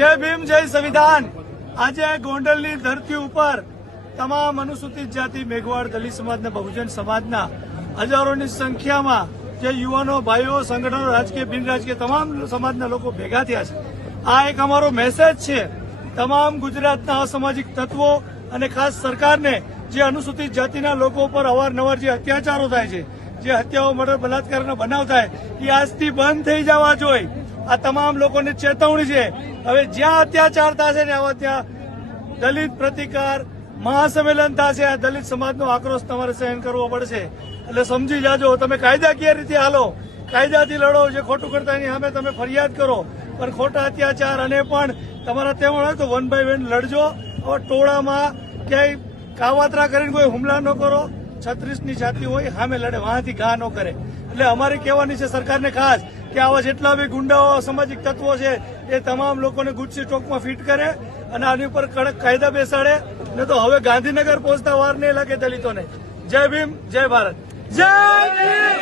जय भीम जय संविधान। आज गोंडलनी धरती पर तमाम अनुसूचित जाति मेघवाड़ दलित समाज ने बहुजन समाज हजारों की संख्या में जे युवाओं भाईओ संगठनों राजकीय बिन राजकीय तमाम समाज लोग भेगा थया छे। आ एक अमारो मेसेज छे तमाम गुजरातना असामाजिक तत्वों અને ખાસ સરકારને જે અનુસૂચિત જાતિના લોકો પર અવારનવાર જે અત્યાચારો થાય છે, જે હત્યાઓ મર્ડર બલાત્કારના બનાવ થાય એ આજથી બંધ થઈ જવા જોઈએ। આ તમામ લોકોને ચેતવણી છે। હવે જ્યાં અત્યાચાર થશે ને આવા ત્યાં દલિત પ્રતિકાર મહાસંમેલન થશે। આ દલિત સમાજનો આક્રોશ તમારે સહન કરવો પડશે। એટલે સમજી જાજો, તમે કાયદાકીય રીતે હાલો, કાયદાથી લડો, જે ખોટું કરતા એની સામે તમે ફરિયાદ કરો, પણ ખોટા અત્યાચાર અને પણ તમારા તેમ હોય તો 1 by 1 લડજો। હવે ટોળામાં ક્યાંય કાવતરા કરીને કોઈ હુમલા ન કરો। 36ની જાતિ હોય સામે લડે, વહાંથી ઘા ન કરે। એટલે અમારે કહેવાની છે સરકારને ખાસ કે આવા જેટલા બી ગુંડાઓ સામાજિક તત્વો છે એ તમામ લોકોને ગુજસી ટોકમાં ફિટ કરે અને આની ઉપર કડક કાયદા બેસાડે, ને તો હવે ગાંધીનગર પહોંચતા વાર નહીં લાગે દલિતોને। જય ભીમ જય ભારત। જય ભીમ।